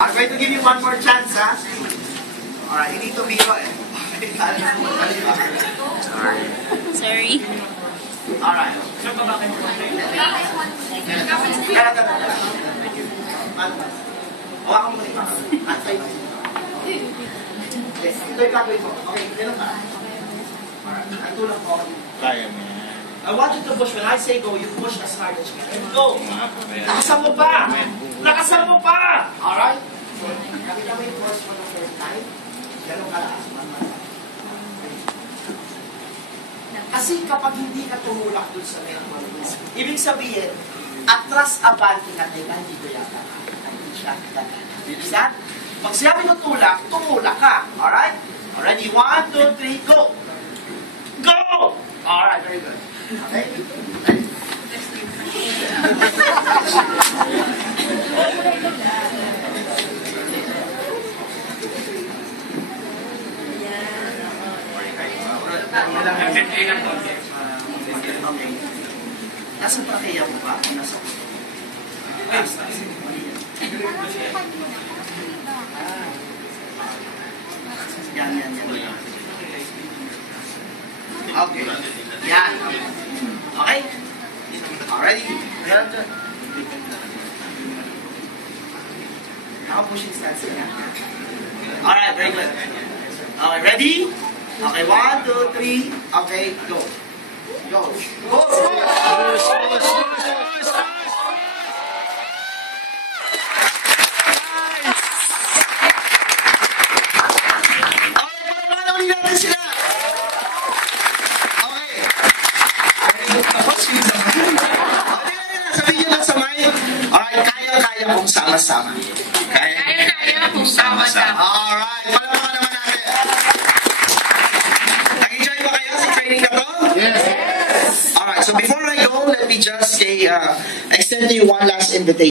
I'm going to give you one more chance, ha? Alright, you need to be Sorry. Sorry. Alright. Hawakan mo rin. Ito yung gagawin mo. Okay, ganun ka. Alright, ang tulak ko. Kaya mo yan. I want you to push. When I say go, you push as hard as you can. Go! Lakasan mo pa! Lakasan mo pa! Alright? So, nakita mo yung force mo ng third time. Ganun kalakas. Kasi kapag hindi ka tumulak dun sa meron, ibig sabihin, atras abante ka tayo, hindi ko yata. Hindi siya. Bilisan? Pag sinabi mo tulak, tumulak ka. Alright? Already? 1, 2, 3, go! Go! Alright, very good. Okay? Okay. Nasa prakaya mo ba? Nasa... Yan. Okay. Yan. Okay? Alright. Naka-pushing stance yan. Alright, very good. Okay, ready? Okay, 1, 2, 3. Okay, go. Go. Go! Kung sama-sama. Kaya kung sama-sama. Alright, palapakan naman natin. Nag-enjoy ba kayo sa training na to? Yes. Alright, so before I go, let me just say, extend to you one last invitation.